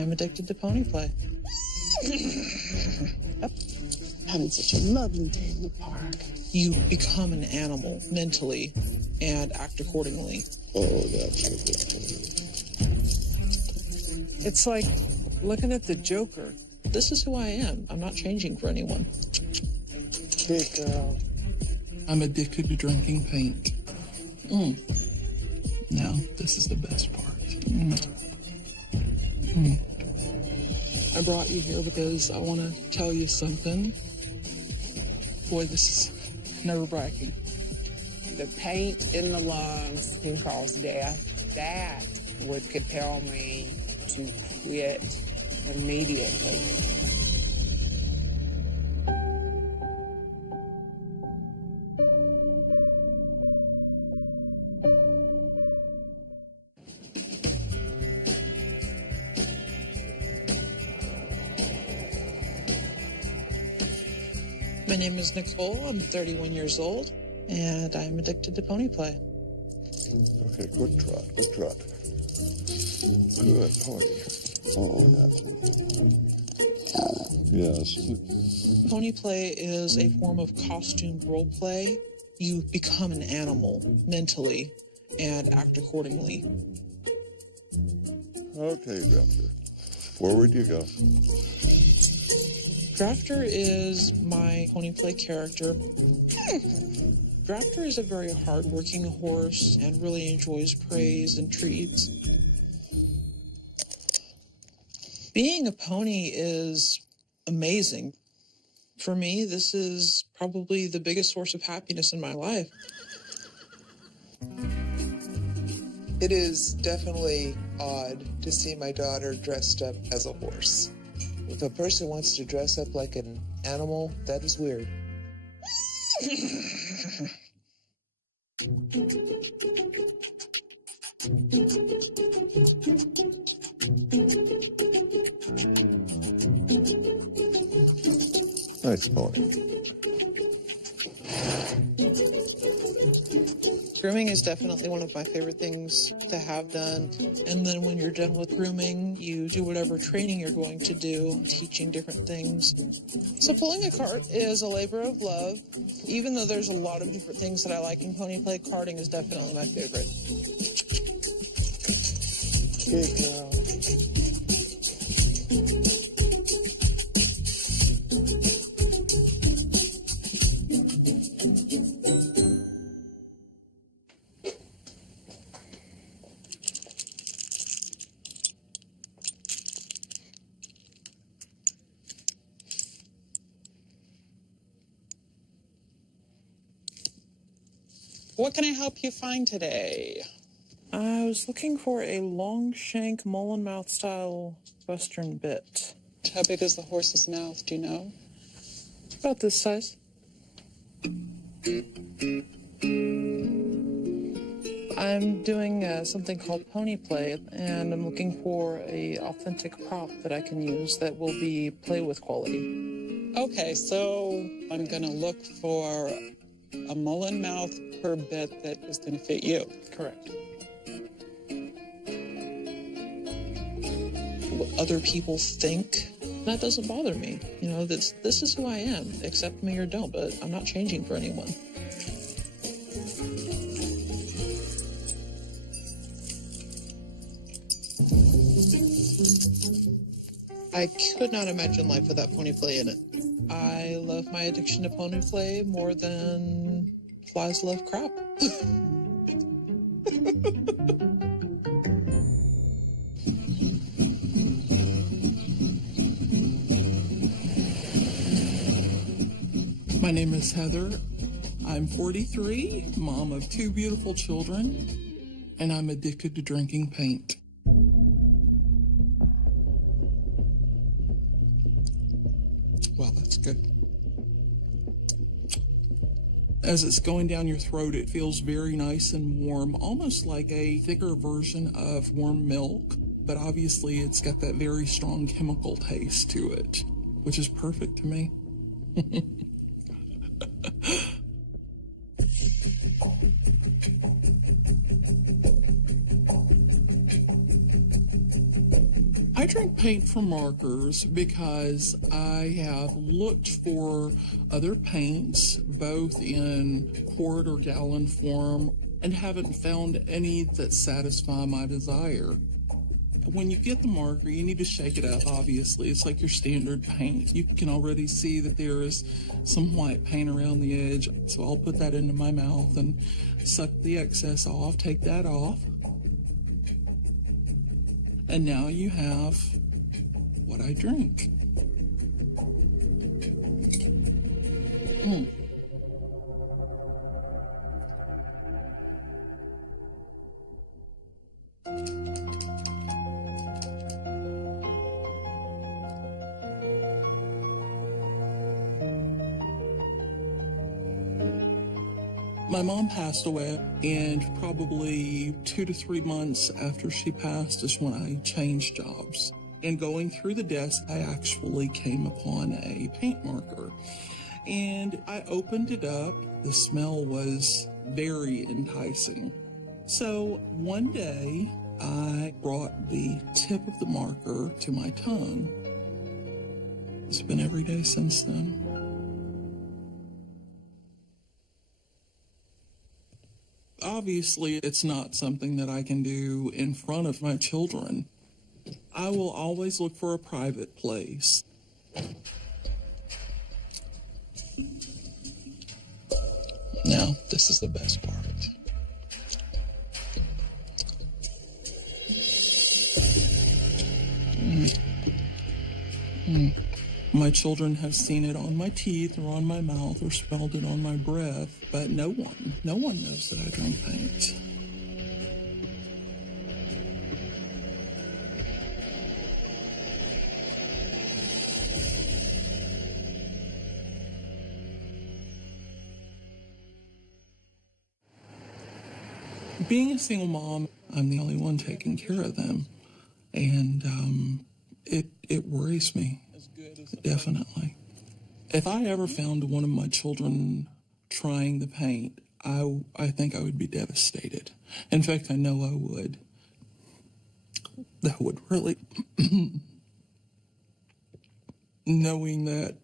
I'm addicted to pony play. Yep. Having such a lovely day in the park. You become an animal mentally and act accordingly. Oh, that's a good point. It's like looking at the Joker. This is who I am. I'm not changing for anyone. Good girl. I'm addicted to drinking paint. Now, this is the best part. I brought you here because I want to tell you something. Boy, this is nerve-wracking. The paint in the lungs can cause death. That would compel me to quit immediately. My name is Nicole. I'm 31 years old, and I'm addicted to pony play. Okay, good trot, good trot. Good pony. Oh, that's it. Yes. Pony play is a form of costume role play. You become an animal mentally and act accordingly. Okay, Doctor. Forward you go. Drafter is my pony play character. Drafter is a very hardworking horse and really enjoys praise and treats. Being a pony is amazing. For me, this is probably the biggest source of happiness in my life. It is definitely odd to see my daughter dressed up as a horse. If a person wants to dress up like an animal, that is weird. Nice pony. Grooming is definitely one of my favorite things to have done. And then when you're done with grooming, you do whatever training you're going to do, teaching different things. So pulling a cart is a labor of love. Even though there's a lot of different things that I like in pony play, karting is definitely my favorite. Good girl. What can I help you find today? I was looking for a long shank mullen mouth style western bit. How big is the horse's mouth, do you know? About this size. I'm doing something called pony play, and I'm looking for a authentic prop that I can use that will be play with quality. Okay, so I'm going to look for a mullen mouth per bit that is going to fit you. Correct. What other people think, that doesn't bother me. You know, this is who I am. Accept me or don't, but I'm not changing for anyone. I could not imagine life without pony play in it. I love my addiction to pony play more than flies love crap. My name is Heather. I'm 43, mom of 2 beautiful children, and I'm addicted to drinking paint. Well, that's good. As it's going down your throat, it feels very nice and warm, almost like a thicker version of warm milk, but obviously it's got that very strong chemical taste to it, which is perfect to me. I drink paint for markers because I have looked for other paints, both in quart or gallon form, and haven't found any that satisfy my desire. When you get the marker, you need to shake it up, obviously. It's like your standard paint. You can already see that there is some white paint around the edge. So I'll put that into my mouth and suck the excess off, take that off. And now you have what I drink. My mom passed away, and probably 2 to 3 months after she passed is when I changed jobs. And going through the desk, I actually came upon a paint marker. And I opened it up. The smell was very enticing. So one day, I brought the tip of the marker to my tongue. It's been every day since then. Obviously, it's not something that I can do in front of my children. I will always look for a private place. Now, this is the best part. My children have seen it on my teeth or on my mouth or smelled it on my breath, but no one knows that I drink paint. Being a single mom, I'm the only one taking care of them, and it worries me. Definitely. If I ever found one of my children trying the paint, I think I would be devastated. In fact, I know I would. That would really... knowing that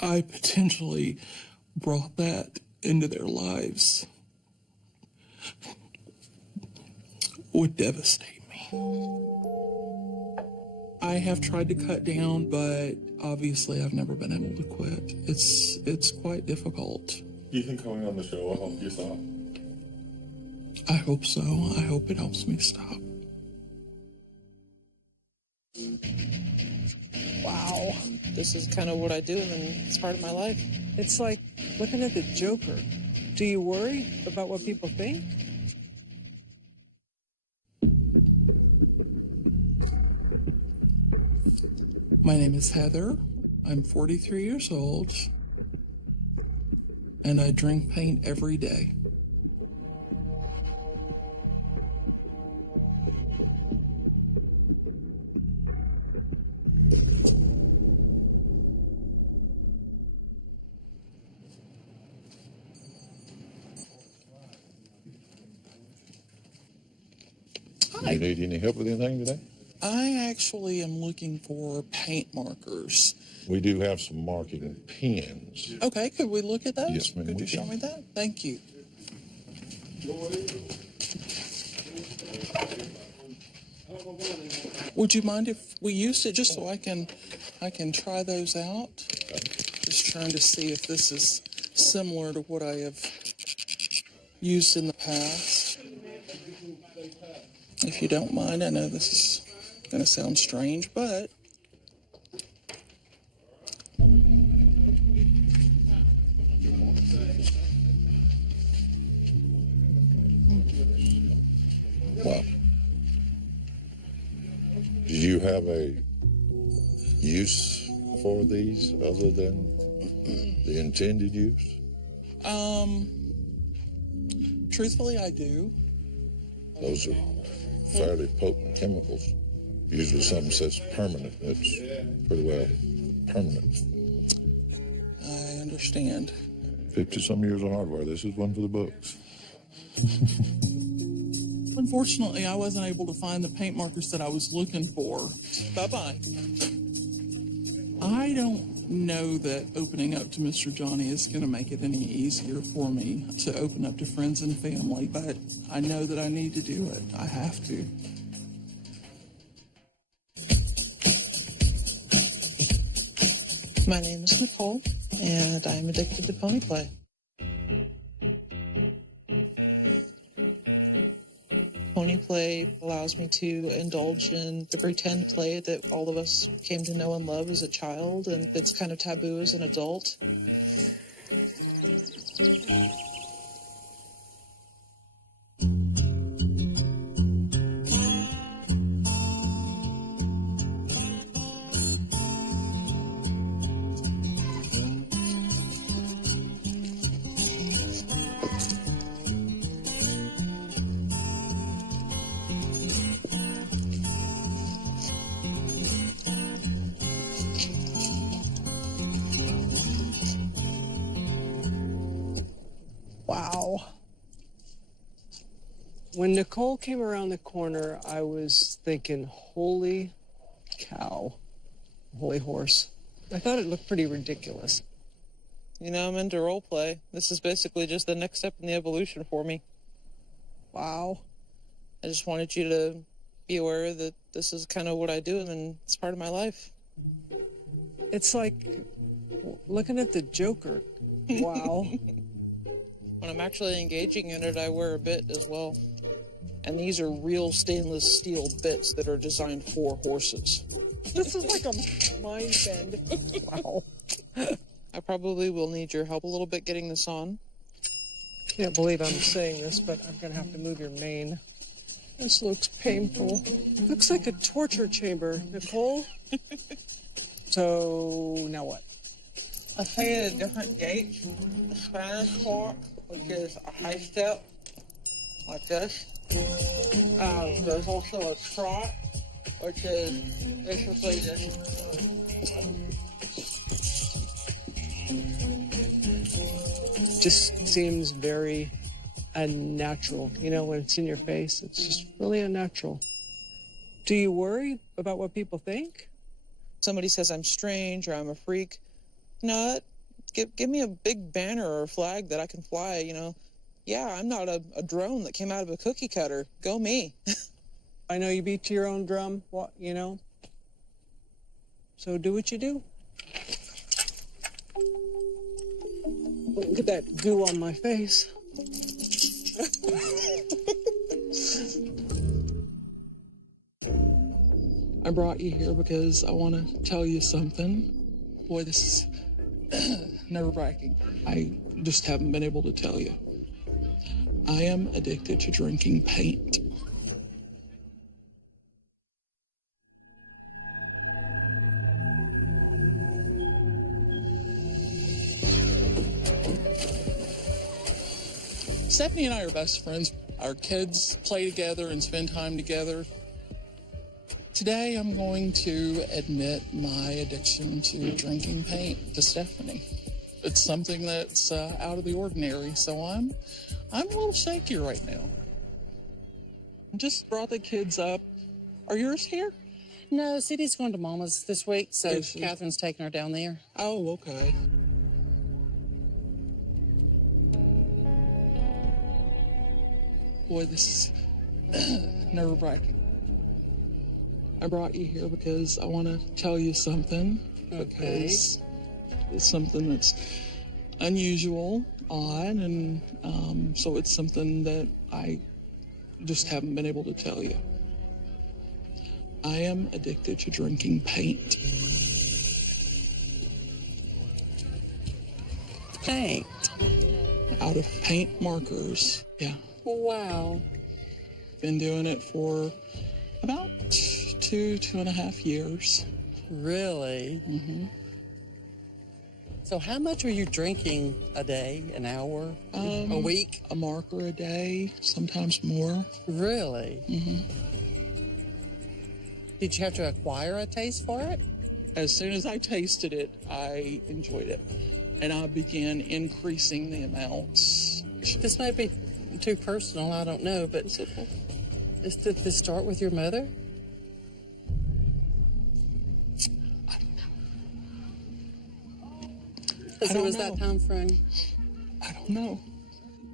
I potentially brought that into their lives would devastate me. I have tried to cut down, but obviously I've never been able to quit. It's quite difficult. Do you think coming on the show will help you stop? I hope so. I hope it helps me stop. Wow. This is kind of what I do, and then it's part of my life. It's like looking at the Joker. Do you worry about what people think? My name is Heather. I'm 43 years old, and I drink paint every day. You need any help with anything today? I actually am looking for paint markers. We do have some marking pens. Okay, could we look at those? Yes, ma'am, Could we you show can. me that? Thank you. Would you mind if we used it just so I can try those out? Just trying to see if this is similar to what I have used in the past. If you don't mind, I know this is going to sound strange, but Wow. Do you have a use for these other than the intended use? Truthfully, I do. Those are fairly potent chemicals. Usually something says permanent. That's pretty well permanent. I understand. 50-some years of hardware. This is one for the books. Unfortunately, I wasn't able to find the paint markers that I was looking for. Bye-bye. I don't know that opening up to Mr. Johnny is going to make it any easier for me to open up to friends and family, but I know that I need to do it. I have to. My name is Nicole, and I'm addicted to pony play. Pony play allows me to indulge in the pretend play that all of us came to know and love as a child, and it's kind of taboo as an adult. Wow. When Nicole came around the corner, I was thinking, holy cow, holy horse. I thought it looked pretty ridiculous. You know, I'm into role play. This is basically just the next step in the evolution for me. Wow. I just wanted you to be aware that this is kind of what I do, and it's part of my life. It's like looking at the Joker. Wow. When I'm actually engaging in it, I wear a bit as well. And these are real stainless steel bits that are designed for horses. This is like a mind bend. Wow. I probably will need your help a little bit getting this on. Can't believe I'm saying this, but I'm going to have to move your mane. This looks painful. Looks like a torture chamber, Nicole. So, now what? I say a different gait. The Spanish walk, which is a high step, like this. There's also a trot, which is basically this. Just seems very unnatural. You know, when it's in your face, it's just really unnatural. Do you worry about what people think? Somebody says I'm strange or I'm a freak. You know what? Give me a big banner or a flag that I can fly, you know. Yeah, I'm not a drone that came out of a cookie cutter. Go me. I know you beat to your own drum, you know. So do what you do. Look at that goo on my face. I brought you here because I want to tell you something. Boy, this is nerve-wracking. I just haven't been able to tell you. I am addicted to drinking paint. Stephanie and I are best friends. Our kids play together and spend time together. Today, I'm going to admit my addiction to drinking paint to Stephanie. It's something that's out of the ordinary, so I'm a little shaky right now. Just brought the kids up. Are yours here? No, Cindy's going to Mama's this week, so Is she? Catherine's taking her down there. Oh, okay. Boy, this is nerve-wracking. I brought you here because I want to tell you something. Because it's something that's unusual, odd, and so it's something that I just haven't been able to tell you. I am addicted to drinking paint. Paint. Out of paint markers, yeah. Wow. Been doing it for about 2.5 years. Really? Mm-hmm. So how much are you drinking a day, an hour, a week? A marker a day, sometimes more. Really? Mm-hmm. Did you have to acquire a taste for it? As soon as I tasted it, I enjoyed it. And I began increasing the amounts. This may be too personal, I don't know, but Is it okay? Did this start with your mother? Because it was that time frame. I don't know.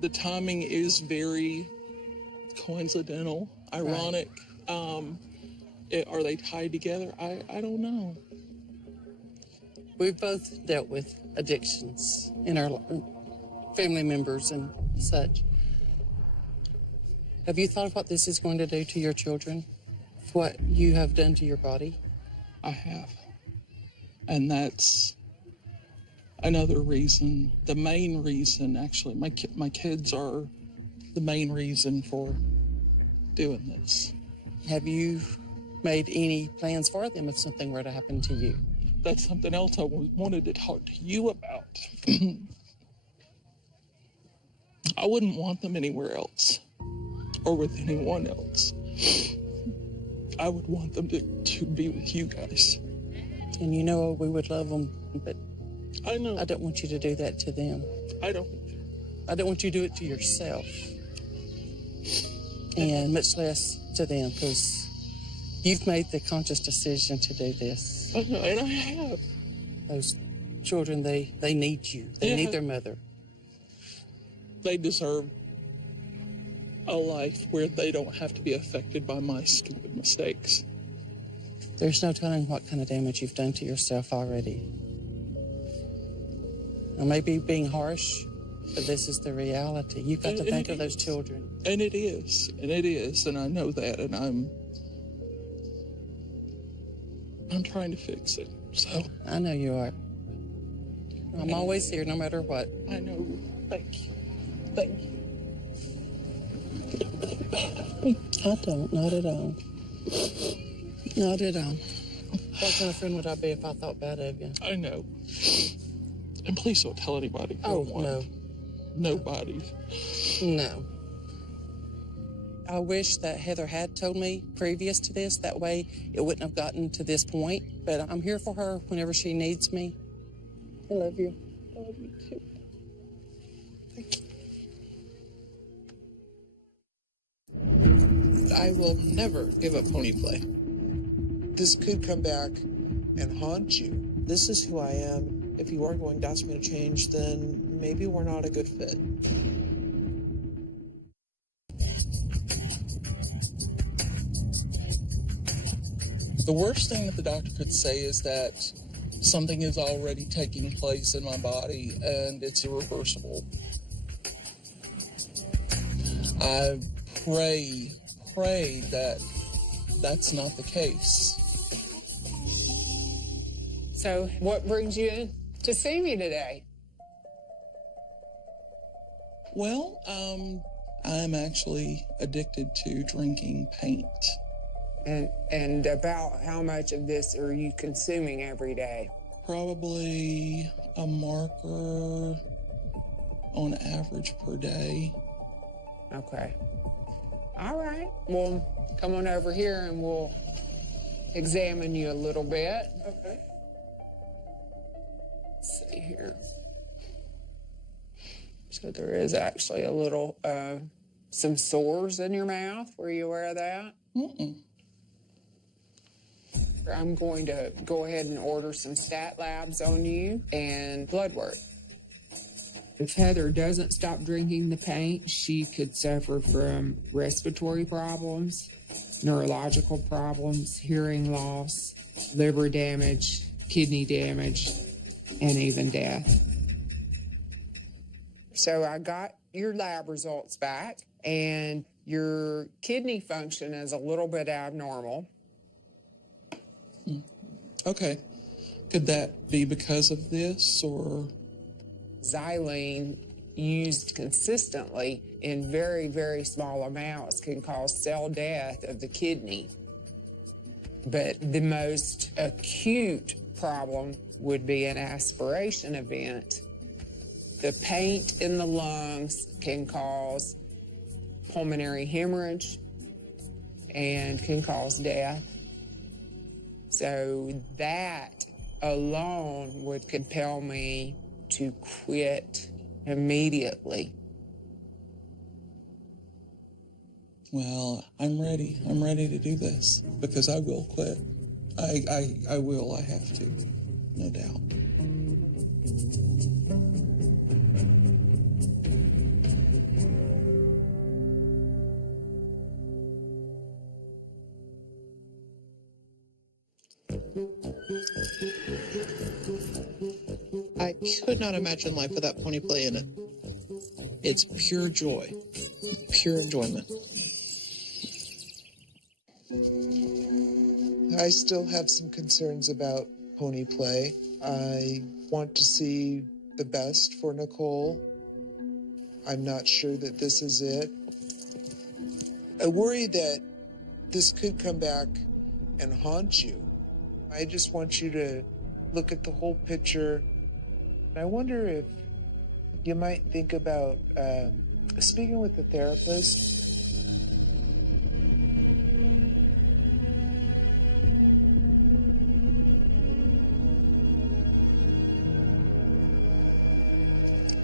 The timing is very coincidental, ironic. Are they tied together? I don't know. We've both dealt with addictions in our family members and such. Have you thought of what this is going to do to your children? What you have done to your body? I have. And that's another reason, the main reason, actually. My kids are the main reason for doing this. Have you made any plans for them if something were to happen to you? That's something else I wanted to talk to you about. I wouldn't want them anywhere else or with anyone else. I would want them to be with you guys. And you know we would love them, but I know. I don't want you to do that to them. I don't want you to do it to yourself. And much less to them, because you've made the conscious decision to do this. I know, and I have. Those children, they need you. They need their mother. They deserve a life where they don't have to be affected by my stupid mistakes. There's no telling what kind of damage you've done to yourself already. I may be being harsh, but this is the reality. You've got to think of those children. And it is, and I know that, and I'm trying to fix it, so. I know you are. I'm always here, no matter what. I know. Thank you. Thank you. I don't, not at all. Not at all. What kind of friend would I be if I thought bad of you? I know. And please don't tell anybody. Oh, no. Nobody. No. I wish that Heather had told me previous to this. That way it wouldn't have gotten to this point. But I'm here for her whenever she needs me. I love you. I love you too. Thank you. I will never give up pony play. This could come back and haunt you. This is who I am. If you are going to ask me to change, then maybe we're not a good fit. The worst thing that the doctor could say is that something is already taking place in my body and it's irreversible. I pray that that's not the case. So what brings you in to see me today? Well, I'm actually addicted to drinking paint. And about how much of this are you consuming every day? Probably a marker on average per day. Okay. All right. Well, come on over here and we'll examine you a little bit. Okay. Let's see here. So there is actually a little, some sores in your mouth. Were you aware of that? Mm-mm. I'm going to go ahead and order some stat labs on you and blood work. If Heather doesn't stop drinking the paint, she could suffer from respiratory problems, neurological problems, hearing loss, liver damage, kidney damage, and even death. So I got your lab results back, and your kidney function is a little bit abnormal. Okay. Could that be because of this, or? Xylene used consistently in very, very small amounts can cause cell death of the kidney. But the most acute problem would be an aspiration event. The paint in the lungs can cause pulmonary hemorrhage and can cause death. So that alone would compel me to quit immediately. Well, I'm ready. I'm ready to do this because I will quit. I will. I have to. No doubt. I could not imagine life without pony play in it. It's pure joy, pure enjoyment. I still have some concerns about pony play. I want to see the best for Nicole. I'm not sure that this is it. I worry that this could come back and haunt you. I just want you to look at the whole picture. I wonder if you might think about speaking with the therapist.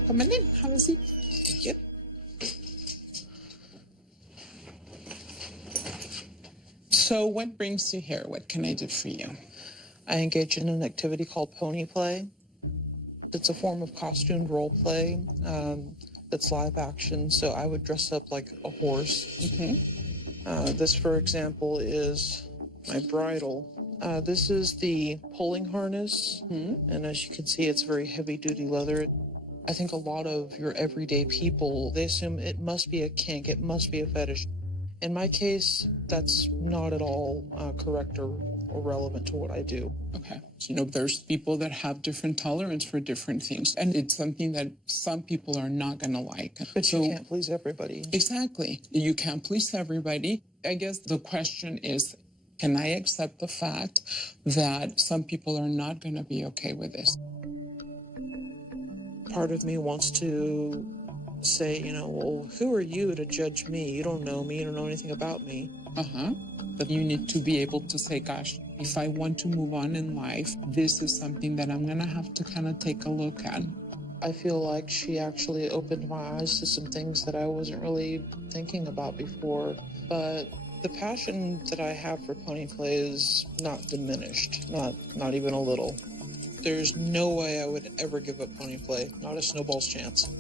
Come on in, have a seat. Thank you. So what brings you here? What can I do for you? I engage in an activity called pony play. It's a form of costumed role play that's live action. So I would dress up like a horse. This, for example, is my bridle. This is the pulling harness. And as you can see, it's very heavy duty leather. I think a lot of your everyday people, they assume it must be a kink, it must be a fetish. In my case, that's not at all correct or relevant to what I do. Okay. So, there's people that have different tolerance for different things. And it's something that some people are not going to like. But you can't please everybody. Exactly. You can't please everybody. I guess the question is, can I accept the fact that some people are not going to be okay with this? Part of me wants to say, well, who are you to judge me? You don't know me. You don't know anything about me. But you need to be able to say, gosh, if I want to move on in life, this is something that I'm going to have to kind of take a look at. I feel like she actually opened my eyes to some things that I wasn't really thinking about before. But the passion that I have for pony play is not diminished, not even a little. There's no way I would ever give up pony play, not a snowball's chance.